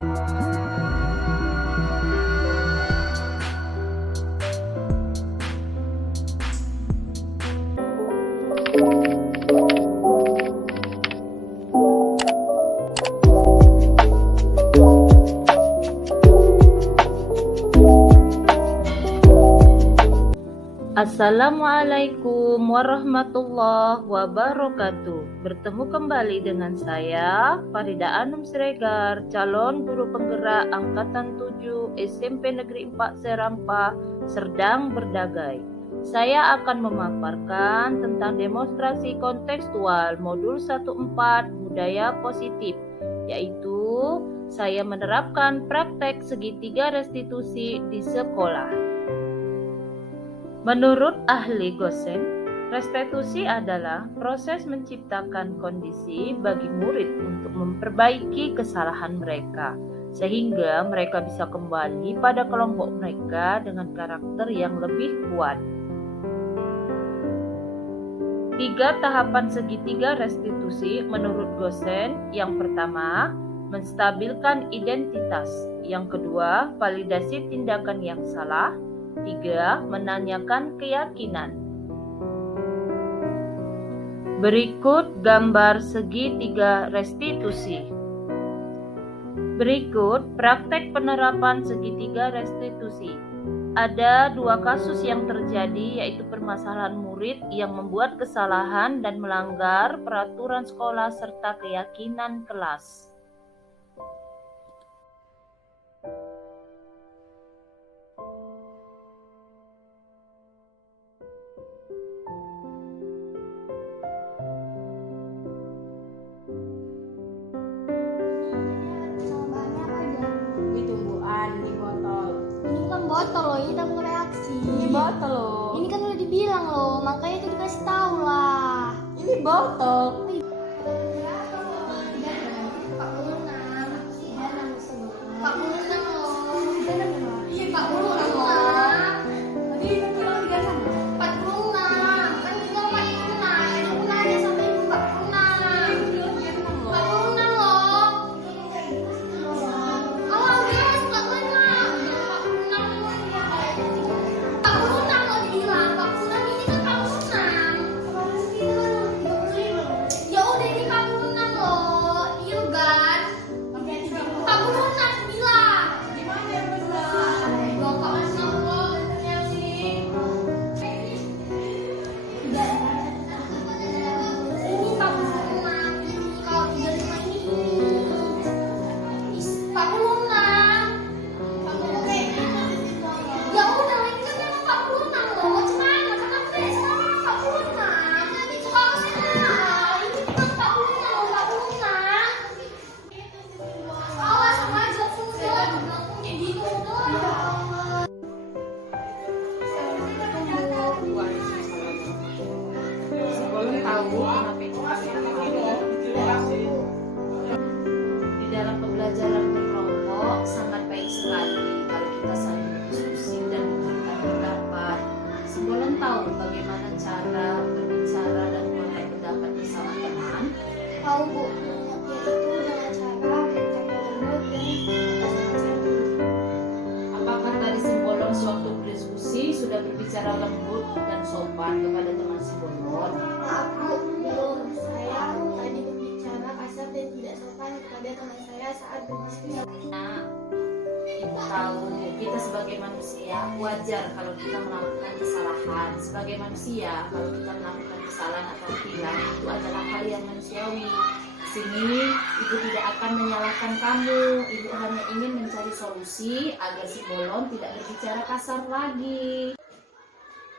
Assalamualaikum warahmatullahi wabarakatuh. Bertemu kembali dengan saya, Farida Anum Siregar, calon guru penggerak Angkatan 7 SMP Negeri 4 Serampa, Serdang Berdagai. Saya akan memaparkan tentang demonstrasi kontekstual modul 14 budaya positif, yaitu saya menerapkan praktek segitiga restitusi di sekolah. Menurut ahli Gosen, restitusi adalah proses menciptakan kondisi bagi murid untuk memperbaiki kesalahan mereka, sehingga mereka bisa kembali pada kelompok mereka dengan karakter yang lebih kuat. 3 tahapan segitiga restitusi menurut Gosen. Yang pertama, menstabilkan identitas. Yang kedua, validasi tindakan yang salah. 3. Menanyakan keyakinan. Berikut gambar segitiga restitusi. Berikut praktek penerapan segitiga restitusi. Ada 2 kasus yang terjadi, yaitu permasalahan murid yang membuat kesalahan dan melanggar peraturan sekolah serta keyakinan kelas. Botol loh, ini tabung reaksi. Ini botol loh. Ini kan udah dibilang loh, makanya itu dikasih tahu lah. Ini botol. Di dalam pembelajaran berkelompok sangat baik sekali kalau kita saling berdiskusi dan memberikan pendapat. Simbolon tahu bagaimana cara berbicara dan mengutarakan pendapat bersama teman. Tahu Bu, yaitu dengan cara bercakap lembut dan nasihat. Apakah tadi Simbolon sewaktu berdiskusi sudah berbicara lembut dan sopan kepada teman Simbolon? Maaf Bu, belum. Saya tadi berbicara kasar dan tidak sopan kepada teman saya saat berdiskusi. Nah, Ibu tahu kita sebagai manusia wajar kalau kita melakukan kesalahan. Sebagai manusia kalau kita melakukan kesalahan atau tidak itu adalah hal yang manusiawi. Sini Ibu tidak akan menyalahkan kamu. Ibu hanya ingin mencari solusi agar Simbolon tidak berbicara kasar lagi.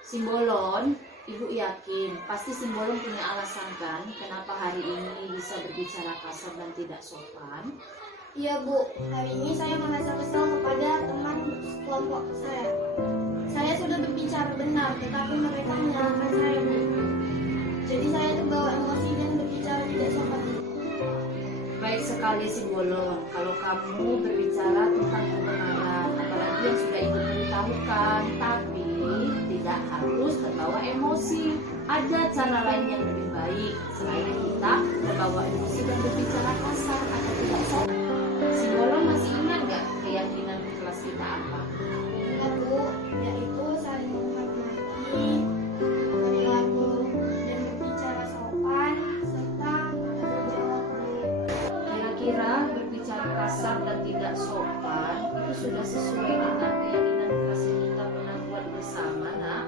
Simbolon, Ibu yakin pasti Simbolon punya alasan kan kenapa hari ini bisa berbicara kasar dan tidak sopan? Iya Bu, hari ini saya merasa kesal kepada teman kelompok saya. Saya sudah berbicara benar, tetapi mereka menyalahkan saya Bu. Jadi saya terbawa emosi dan berbicara tidak sopan. Baik sekali Simbolon, kalau kamu berbicara tentang kebenaran, apalagi yang sudah Ibu beritahukan, tapi tidak harus terbawa emosi. Ada cara lain yang lebih baik selain kita terbawa emosi dan berbicara kasar atau tidak sopan. Simbolon masih kasar dan tidak sopan itu sudah sesuai dengan keyakinan kelas yang kita pernah buat bersama, nak.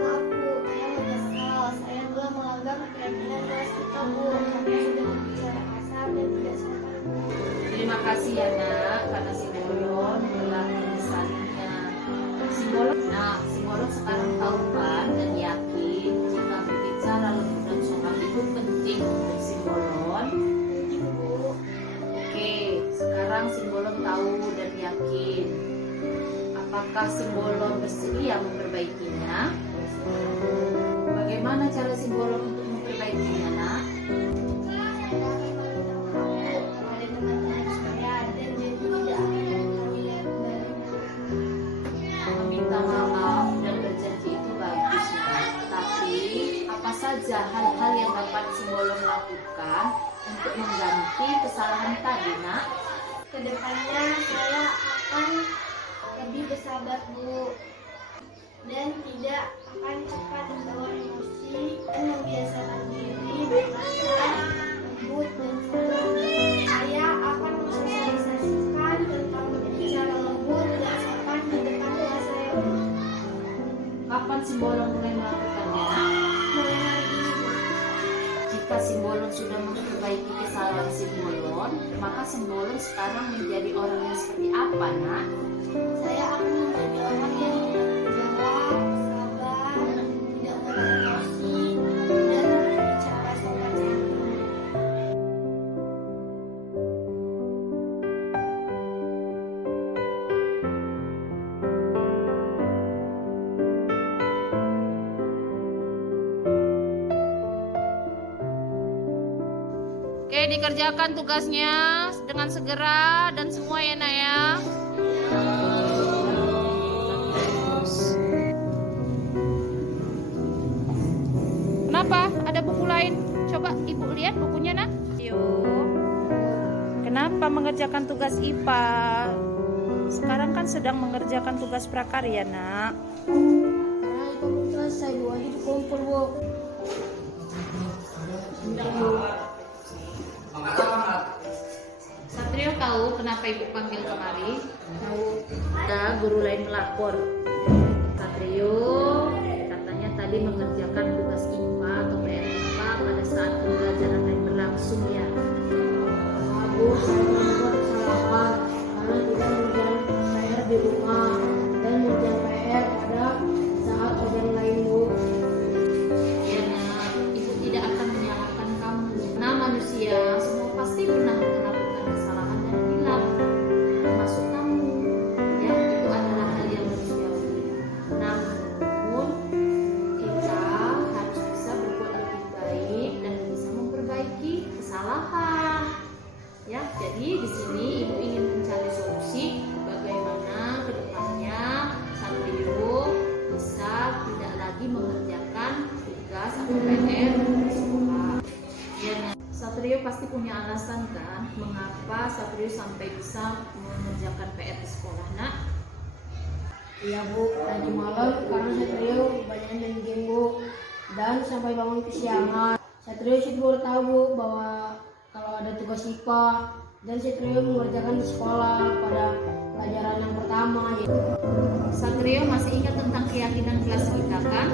Maaf Bu, saya menyesal. Saya telah melanggar keyakinan kelas kita Bu. Saya sudah berbicara kasar dan tidak sopan Bu. Terima kasih ya nak, karena Simbolon telah menyesalinya. Simbolon sekarang tahu kan dan yakin jika berbicara lembut dan sopan itu penting untuk Simbolon. Oke, sekarang Simbolon tahu dan yakin. Apakah Simbolon bersedia memperbaikinya? Bagaimana cara Simbolon untuk memperbaikinya, nak? Meminta maaf dan berjanji itu bagus, nak. Tapi apa saja hal-hal yang dapat Simbolon lakukan untuk mengganti kesalahan tadi, nak? Kedepannya saya akan lebih bersabar Bu, dan tidak akan cepat terbawa emosi dan membiasakan diri berkata lembut dan sabar. Saya akan mensosialisasikan tentang berbicara lembut dan sopan di depan kelas saya Bu. Kapan Simbolon mulai melakukannya, nak? Mulai hari ini Bu. Jika Simbolon sudah memperbaiki kesalahan Simbolon, maka Simbolon sekarang menjadi orang yang seperti apa, nak? Saya akan menjadi orang yang jawab, sabar, tidak beremosi, dan berbicara sopan santun. Oke, dikerjakan tugasnya dengan segera dan semua ya, nak ya. Kenapa? Ada buku lain? Coba ibu lihat bukunya, nak. Yuk. Kenapa mengerjakan tugas IPA? Sekarang kan sedang mengerjakan tugas prakarya, nak. Karena itu belum selesai Bu, aja dikumpul Bu. Satrio tahu kenapa ibu panggil kemari? Tahu. Ada guru lain melapor. Satrio katanya tadi mengerjakan tugas IPA atau PR IPA pada saat pembelajaran lain berlangsung ya. Bu, saya membuat kesalahan karena tidak mengerjakan PR di rumah dan mengerjakan PR pada saat ujian lain Bu. Ya, nak, ibu tidak akan menyalahkan kamu. Nah, manusia semua pasti pernah melakukan kesalahan dan hilang, termasuk kamu. Ya, itu adalah hal yang manusiawi. Namun kita harus bisa berbuat lebih baik dan bisa memperbaiki kesalahan. Ya, jadi di sini ibu ingin mencari solusi bagaimana kedepannya Satrio bisa tidak lagi mengerjakan tugas atau PR di sekolah. Ya, Satrio pasti punya alasan kan mengapa Satrio sampai bisa mengerjakan PR di sekolah, nak? Iya Bu, tadi malam karena Satrio banyak main game Bu, dan sampai bangun kesiangan. Satrio sih baru tahu Bu bahwa kalau ada tugas IPA, dan Satrio mengerjakan di sekolah pada pelajaran yang pertama. Satrio masih ingat tentang keyakinan kelas kita kan?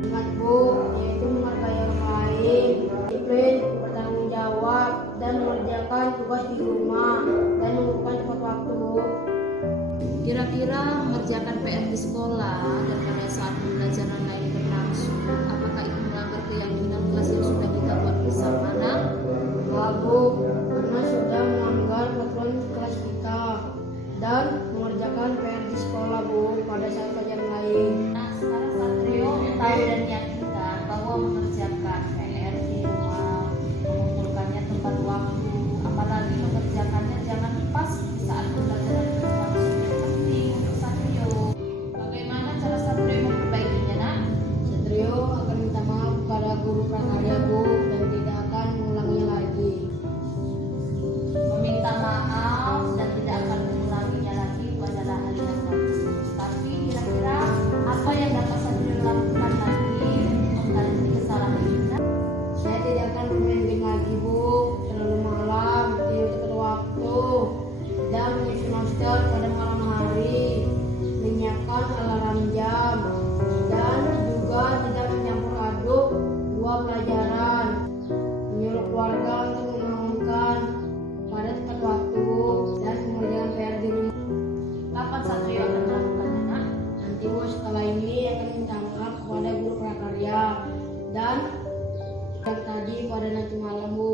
Ingat Bu, yaitu menghargai orang lain, disiplin, bertanggung jawab, dan mengerjakan tugas di rumah, dan mengumpulkan tepat waktu Bu. Kira-kira mengerjakan PR di sekolah dan pada saat pembelajaran lain berlangsung, apakah itu melanggar keyakinan kelas yang sudah kita buat bersama, nak? Wah Bu, karena sudah melanggar peraturan kelas kita dan mengerjakan PR di sekolah Bu pada saat pelajaran lain. Nah, sekarang Satrio tahu dan yakinkan bahwa mengerjakan PR di rumah, mengumpulkannya tepat waktu, apalagi mengerjakannya jangan pas di saat pembelajaran itu berlangsung, yang penting untuk Satrio. Bagaimana cara Satrio memperbaikinya, nak? Satrio akan minta maaf komputer pada malam hari, menyiapkan alarm jam, dan juga tidak mencampur aduk dua pelajaran, menyuruh keluarga untuk membangunkan pada tepat waktu, dan mengerjakan PR di rumah. Kapan Satrio akan melakukannya, Nak? Nanti Bu, setelah ini akan minta maaf kepada guru prakarya dan yang tadi pada nanti malam Bu.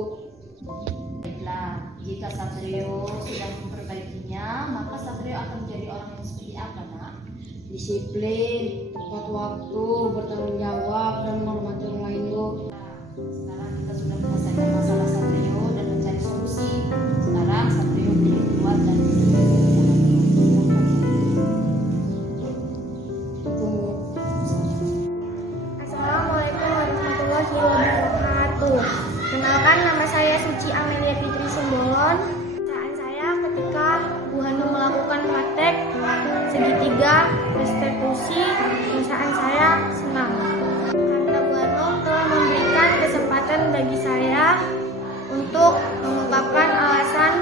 Baiklah, jika Satrio sudah memperbaikinya, maka Satrio akan menjadi orang yang seperti apa, Nak? Disiplin, tepat waktu, bertanggung jawab, dan menghormati orang lain Bu. Sekarang kita sudah menyelesaikan masalah Satrio dan mencari solusi. Sekarang Satrio boleh keluar dan Assalamualaikum warahmatullahi wabarakatuh. Kenalkan, nama saya Suci Amelia Fitri Simbolon. Perasaan saya ketika Bu Hanum melakukan praktek segitiga restitusi, perasaan saya senang. Karena Bu Hanum telah memberikan kesempatan bagi saya untuk mengungkapkan alasan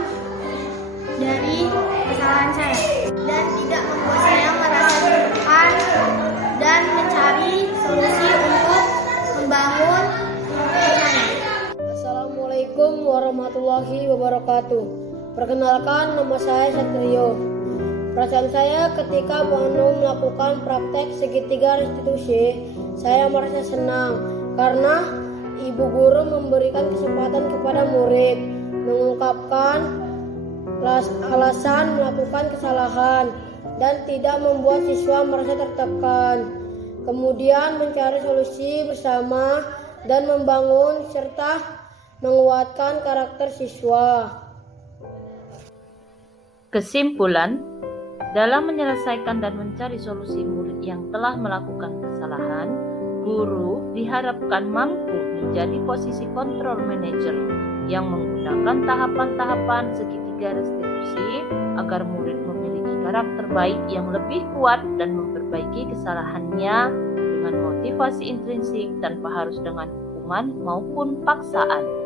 dari kesalahan saya dan tidak membuat saya merasa tertekan dan mencari solusi untuk membangun saya. Assalamualaikum warahmatullahi wabarakatuh. Perkenalkan, nama saya Satrio. Perasaan saya ketika Bu Hanum melakukan praktek segitiga restitusi, saya merasa senang karena Ibu Guru memberikan kesempatan kepada murid mengungkapkan alasan melakukan kesalahan dan tidak membuat siswa merasa tertekan. Kemudian mencari solusi bersama dan membangun serta menguatkan karakter siswa. Kesimpulan, dalam menyelesaikan dan mencari solusi murid yang telah melakukan kesalahan, guru diharapkan mampu menjadi posisi control manager yang menggunakan tahapan-tahapan segitiga restitusi agar murid memiliki karakter baik yang lebih kuat dan memperbaiki kesalahannya dengan motivasi intrinsik tanpa harus dengan hukuman maupun paksaan.